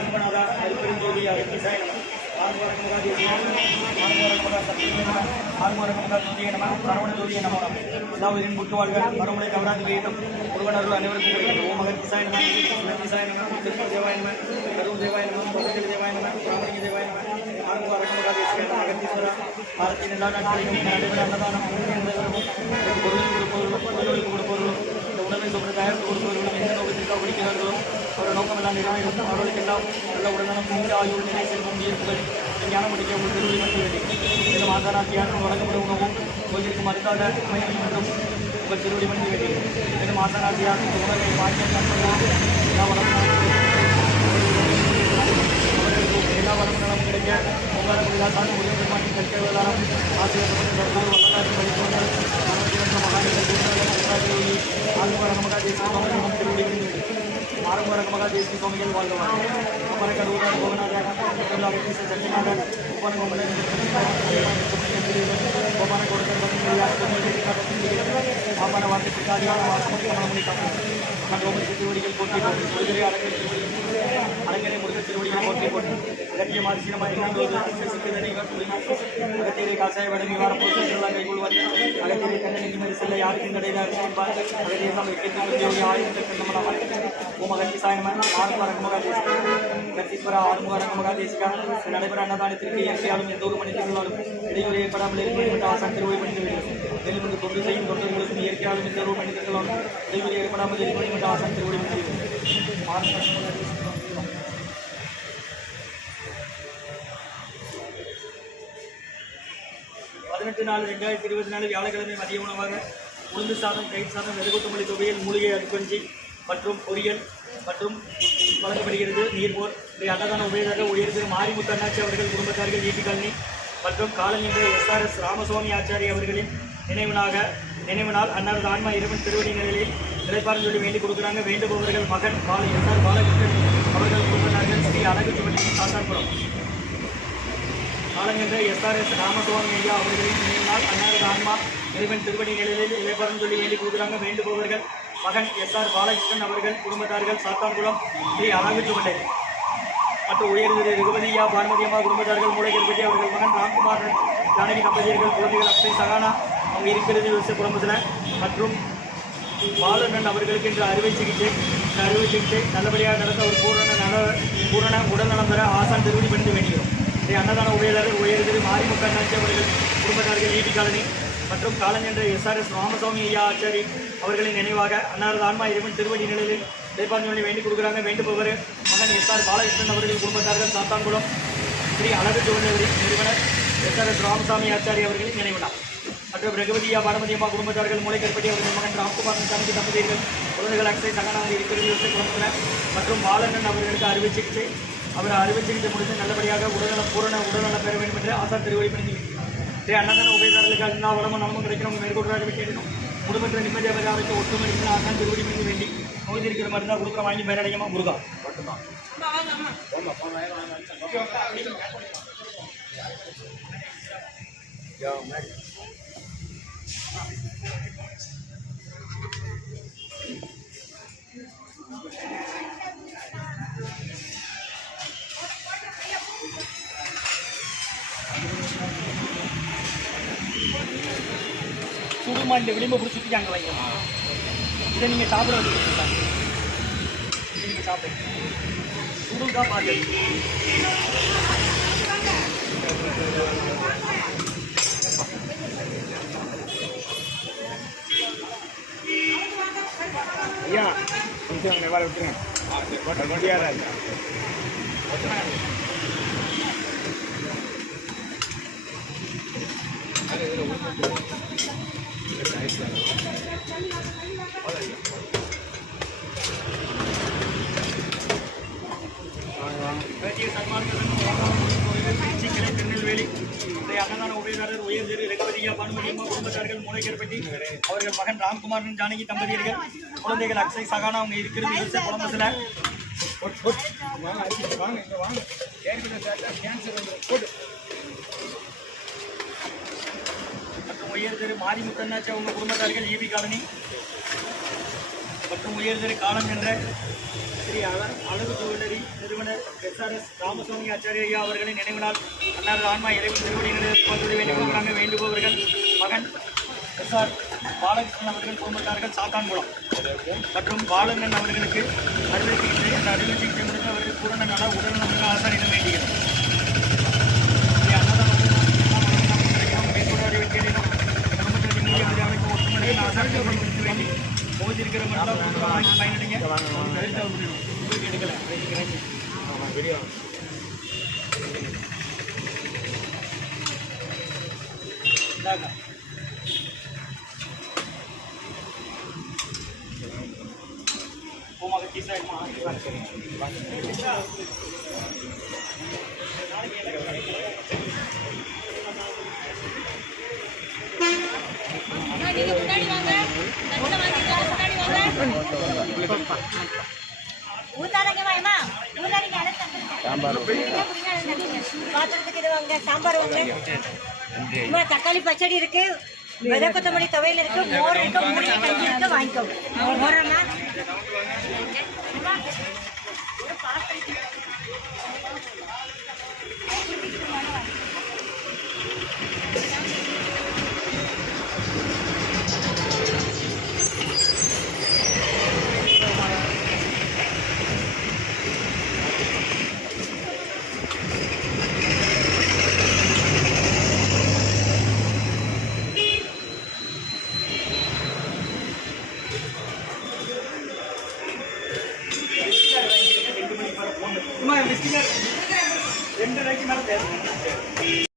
சண்முகநாதா அருப்பெருஞ்சோதி அகத்தீசாய நம ஆறுமுகரகமுகா தேசிய ஆறுமுகரகமுகா சத்திய நம ஆறுமுகரகமுகா ஜோதிய நம சரவண ஜோதிய நம அல்லாவின் முட்டுவாழ்கள் மறுமுறை கவராதி வேட்டும் ஒருவனர்கள் அனைவருக்கும் கிடைக்கும் ஓம் அகத்தீசாய நம அகத்தீசாய நம திருப்பதி தேவாய நம கரூர் தேவாய நம பகவதி தேவாய நம பிராமணிக தேவாய நம ஆறுமுகரகமுகா தேசிய அகத்தீஸ்வரா பாரத்தின் எல்லா நாட்களையும் நடைபெற அன்னதானம் பொருளுக்கு கொடுப்பவர்களும் இந்த உணவை sobre தயாரித்து கொடுப்பவர்களும் எந்த நோக்கத்திற்காக படிக்கிறார்களோ அவரோட நோக்கமெல்லாம் நிறைவேறும் அவர்களுக்கெல்லாம் நல்ல உடல்நலம் பூமிய ஆயுள் நிலை செல்வம் உயர்வுகள் ஞானம் முடிக்க உங்கள் திருவிழி மட்டும் வேண்டும் இந்த மாசாராத்தியாரும் வழங்கப்படும் உணவும் கோயிலுக்கு மருந்தாக அமையும் என்றும் உங்கள் திருவிழி மட்டும் வேண்டும் இந்த மாசாராத்தியார் இந்த உணவை வாக்கியம் எல்லா வளமும் கிடைக்க உங்களுக்கு விழாசான உதவி மாற்றி கற்கவதாரம் ஆசிரியர் வரலாற்று படிப்பவர்கள் ஆறுமுகரகமுகா தேசிய சுவாமிகள் வாழ்வார் கரூரர் கோபநாதர் சச்சிநாதர் கோபான கொடுத்தர் வார்த்தைக்காரியான திருவடிகள் போட்டி அழகரை முருக திருவடிகள் போட்டி போட்டு இலக்கிய மாசிரமாக அகத்தியரை காசாய வழங்கி வார போட்டிகள் கைகொள்வார் அகத்தியரை கண்ணனை செல்ல யாருக்கும் கடையில் அரிசிப்பார் அகத்திய சமயத்தை ஆயிரத்தி ஓம் அகத்தீசாய நம ஆறுமுகரகமுகா தேசிக கத்தீஸ்வர ஆறுமுகரகமுகா தேசிக நடைபெற அன்னதானத்திற்கு இயற்கையாலும் எந்த ஒரு மனிதர்களாலும் இடையூறு ஏற்படாமல் ஏற்பட்ட ஆசான் திருவடிபடுத்த வேண்டும் வெளிவந்து தொண்டு செய்யும் தொண்டர்களுக்கும் இயற்கையாலும் எந்த ஒரு மனிதர்களாலும் இடையூறு ஏற்படாமல் ஏற்பட்ட ஆசான் திருவடிபடுத்த வேண்டும் 18/4/2024 வியாழக்கிழமை மதிய உணவாக உளுந்து சாதம் தயிர் சாதம் வெறுகுத்துமல்லி தொகையில் மூலிகை அரிக்கஞ்சி மற்றும் பொரியல் மற்றும் வழங்கப்படுகிறது. நீர்மோர் அன்னதான உபயோக உயர்திரு மாரிமுத்து அண்ணாச்சி அவர்கள் குடும்பத்தார்கள் ஈட்டி காலனி மற்றும் காலநின்ற SRS ராமசுவாமி ஆச்சாரி அவர்களின் நினைவுநாள் அன்னாரது ஆன்மா இறைவன் திருவடி நிலையில் நிலைப்பாரம் சொல்லி வேண்டி கொடுக்குறாங்க. வேண்டுபவர்கள் மகன் SR பாலகிருஷ்ணன் அவர்கள் குடும்பத்தார்கள் ஸ்ரீ அழகு சுவடி சாத்தான்புரம். காலநின்ற SRS ராமசுவாமி ஐயா அவர்களின் நினைவுநாள் அன்னாரது ஆன்மா இறைவன் திருவடி நிலையில் நிலைப்பாரம் சொல்லி வேண்டி கொடுக்குறாங்க. வேண்டுபவர்கள் மகன் SR பாலகிருஷ்ணன் அவர்கள் குடும்பத்தார்கள் சாத்தான்குளம் ஸ்ரீ அழகு சுவடி மற்றும் உயர்திரு ரகுபதியா பானுமதியம்மா குடும்பத்தார்கள் மூளைகர்பதி அவர்கள் மகன் ராம்குமார் ஜானகி தம்பதியர்கள் குழந்தைகள் அக்ஷய் சகானா அவங்க இருக்கிறது குடும்பத்தில் மற்றும் பாலண்ணன் அவர்களுக்கு இன்று அறுவை சிகிச்சை நல்லபடியாக நடந்த ஒரு பூரண உடல் நலம் பெற ஆசான் திருவடி பண்ணி வேண்டுகிறோம். அன்னதான உபயோகர் உயர்திரு மாரிமுத்து அண்ணாச்சி அவர்கள் குடும்பத்தார்கள் ஈட்டி காலனி மற்றும் காலஞ்சென்ற SRS ராமசுவாமி ஐயா ஆச்சாரி அவர்களின் நினைவாக அன்னாரது ஆன்மா இறைவன் திருவடி நிலையில் இடைப்பாஞ்சொல்லி வேண்டி கொடுக்குறாங்க. வேண்டுபவர் மகன் SR பாலகிருஷ்ணன் அவர்கள் குடும்பத்தார்கள் சாத்தான்குளம் ஸ்ரீ அழகு சுவடி நிறுவனர் SRS ராமசாமி ஆச்சாரி அவர்களின் நினைவினார். மற்றும் ரகுபதியா பானுமதியம்மா குடும்பத்தார்கள் மூளைக்கற்பட்டி அவர்கள் மகன் ராம்குமார் ஜானகி தம்பதியர்கள் குழந்தைகள் அக்ஷய் சகானாக இருக்கிறது குடும்பத்தினர் மற்றும் பாலண்ணன் அவர்களுக்கு அறுவை சிகிச்சை முடித்து நல்லபடியாக பூரண உடல்நலம் பெற வேண்டும் என்று ஆசான் திருவடி பண்ணி அன்னதான உபயோகர்களுக்கு எல்லா வளமும் நலமும் கிடைக்கணும். மேற்கொள்றாக கேட்கணும். குடும்பத்தில் நிம்மதியாக வைக்க ஒற்றுமை இருக்கிற ஆசான் திருவடி பண்ணி வேண்டி நோய் இருக்கிற மாதிரி தான் கொடுக்குற வாங்கி மேலடையமா முருகா மட்டும்தான். சுடுமா இந்த விளிம்பை பிடிச்சிட்டு அங்கே வைக்கணும். இதை நீங்கள் சாப்பிட வச்சுருக்காங்க. நீங்கள் சாப்பிடுங்க. சுடுதா பார்த்து ஐயா கொஞ்சம் வேலை விட்டுருங்க. முடியாதா திருநெல்வேலி அன்னதான உபயோகர் உயர்திரு ரகுபதியா பானுமதியம்மா குடும்பத்தார்கள் மூளைக்கற்பட்டி அவர்கள் மகன் ராம்குமார் ஜானகி தம்பதியர்கள் குழந்தைகள் அக்ஷய் சகானா அவங்க இருக்கிறது குழம்புல மற்றும் உயர்திரு மாரிமுத்து அண்ணாச்சி அவங்க குடும்பத்தார்கள் ஈபி காலனி மற்றும் உயர்திரு காலம் என்ற ஸ்ரீ அழகு ஜுவல்லரி நிறுவனர் SRS ராமசுவாமி ஆச்சாரிய ஐயா அவர்களின் நினைவு நாள். அன்னாரது ஆன்மா இறைவன் திருவடியினரை வேண்டி வேண்டுபவர்கள் மகன் SR பாலகிருஷ்ணன் அவர்கள் குடும்பத்தார்கள் சாத்தான்குளம் மற்றும் பாலங்கன் அவர்களுக்கு அறுவை சிகிச்சை. அந்த அறுவை சிகிச்சை முடிந்து அவர்கள் பூரண நல உடல்நலம் ஆசாரியிடம் வேண்டுகிறது. வேண்டி போதிருக்கிற மட்டும் பயனடைங்க. எடுக்கல வீடியோ போமாக கீசா தக்காளி பச்சடி இருக்கு, விதை கொத்தமல்லி துவையல் இருக்கு, மோர் இருக்கு, மூலிகை கஞ்சி இருக்கு, வாங்கிக்கோங்க. மோரம்மா ரெண்டு ரூபாய்க்கு மேலே